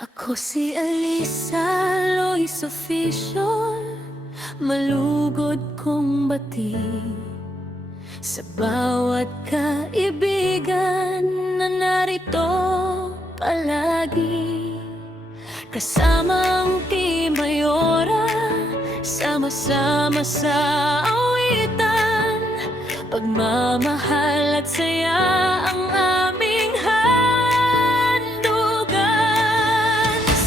Ako si Alisa Lois Official, malugod kong bati sa bawat kaibigan na narito palagi. Kasama ang Team Mayora, sama-sama sa awitan, pagmamahal at saya ang aming handugan.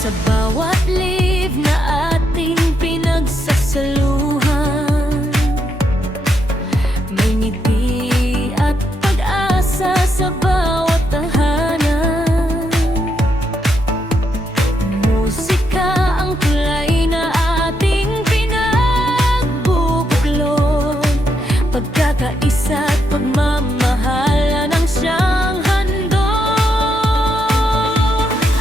Sa bawat live na ating pinagsasaluhan, may ngiti at pag-asa sa bawat tahanan. Musika ang tulay na ating pinagbubuklod, pagkakaisa at pagmamahalan ang siyang handog.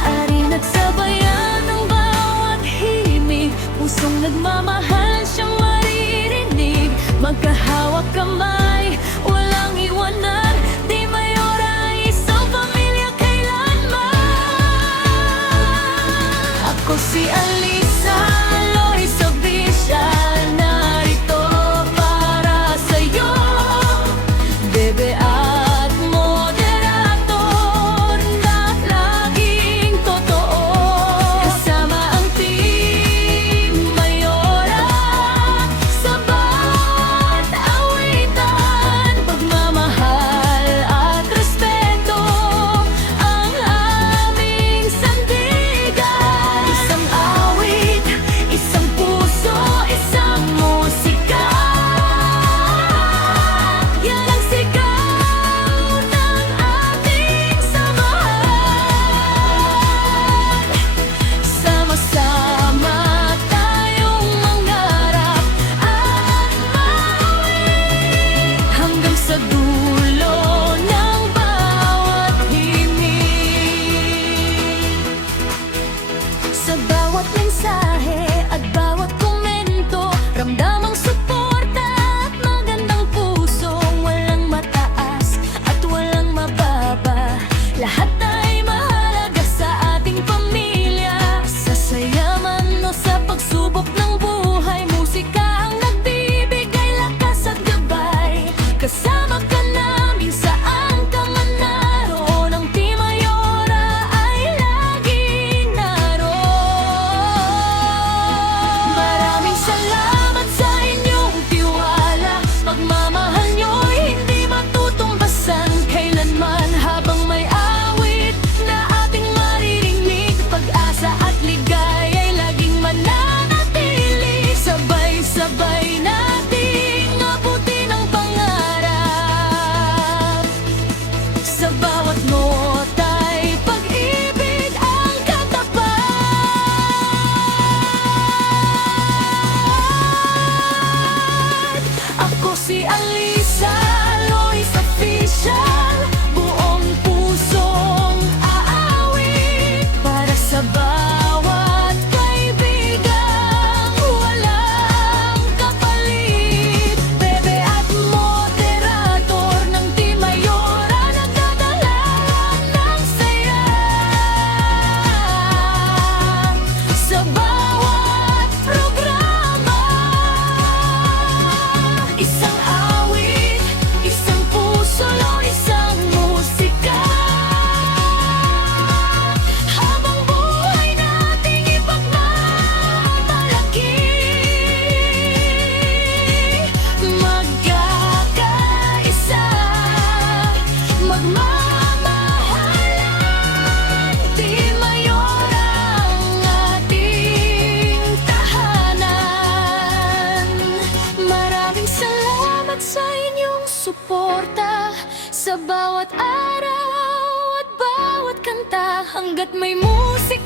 Arin at sabayan ng bawat himig, pusong nagmamahal siyang maririnig. Magkahawak kamay, walang iwanan, Team Mayora ay isang pamilya kailanman. Ako si Alisa Lois Official, narito para sa'yo, bebe at moderator na laging totoo. Kasama ang Team Mayora sa bawat awitan, pagmamahal at respeto ang aming sandigan. Isang awit, isang puso, isang musika, yan ang sigaw ng ating samahan. Sama-sama tayong mangarap at mauwi hanggang sa dulo ng bawat himig. Sa bawat mensahe at bawat komento, ramdam ang suporta at magandang puso. Walang mataas at walang mababa, lahat ay mahalaga sa ating pamilya. Sa saya man o sa pagsubok ng buhay, musika ang nagbibigay lakas at gabay. Kasama ka namin saan ka man naroon, ang Team Mayora ay laging naroon. Maraming salamat sa inyong tiwala, pagmamahal nyo'y hindi matutumbasan kailanman. Habang may awit na ating maririnig, pag-asa at ligay ay laging mananatili. Sabay-sabay nating abutin ang pangarap. Sa bawat nota'y pag-ibig ang katapat. Ako si Alisa Lois Official, buong pusong aawit para sa bawat kaibigang walang kapalit. Bebe at moderator ng Team Mayora, nagdadala ng saya sa bawat programa. Isang awit, isang puso, isang musika, habang buhay nating ipagmamalaki. Magkakaisa, magmamahalan, Team Mayora ang ating tahanan. Maraming salamat sa inyong suporta sa bawat araw at bawat kanta. Hanggat may musika